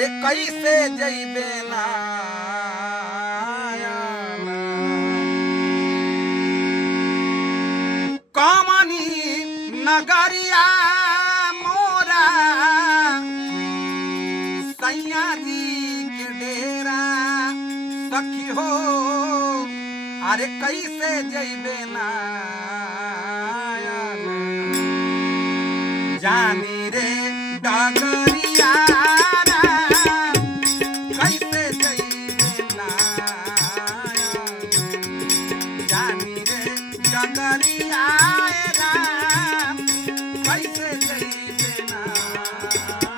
अरे कैसे जइबे ना कमनी नगरिया मोरा सैया जी के डेरा सखी हो अरे कैसे जइबे ना जानी रे डगरिया कैसे जइबे ना जानी रे डगरिया कैसे जइबे ना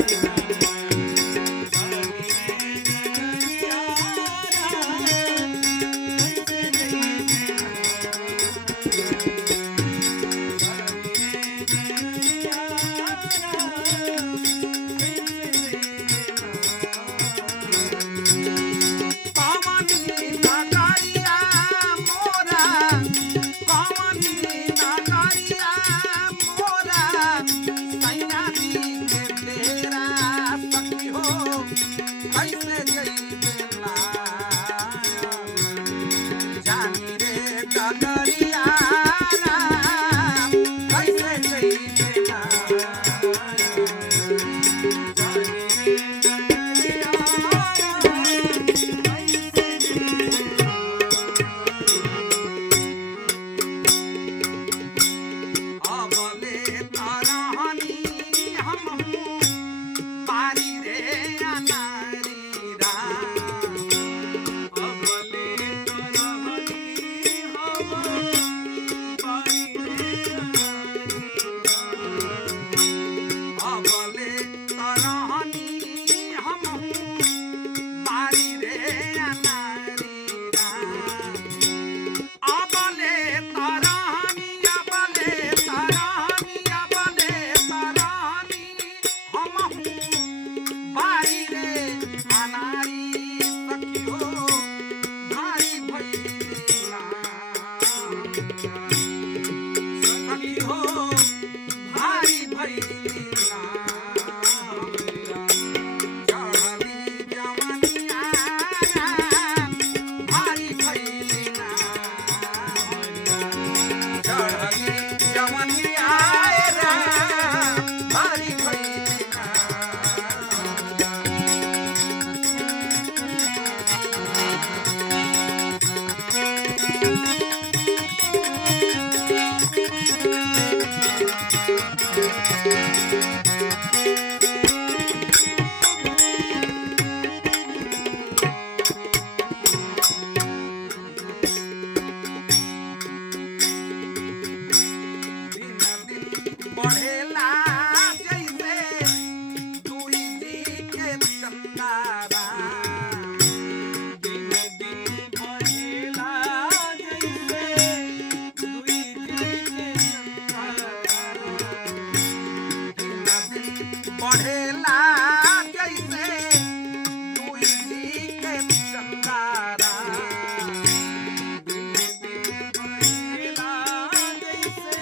बढ़ेला जैसे दुई जी के चंदारा बढ़ेला जैसे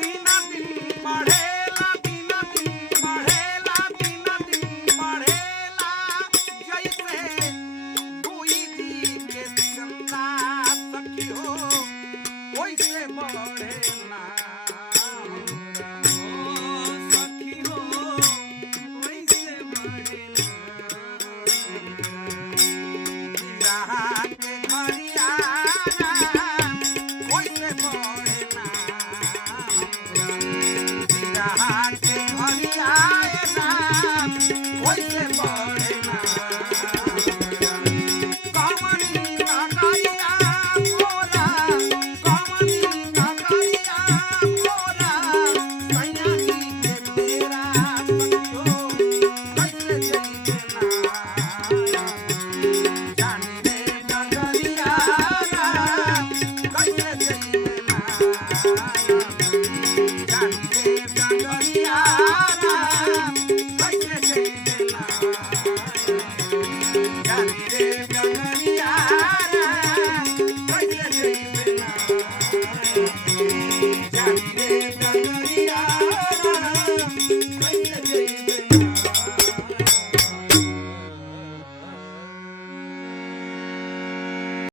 दिन दिन बढ़ेला दिन दिन बढ़ेला दिन दिन बढ़ेला जैसे दुई जी के चंदा सखी हो वैसे बढ़ेला सखी हो वैसे बढ़ेला के घरिया वैसे बढ़ेला के घरिया वैसे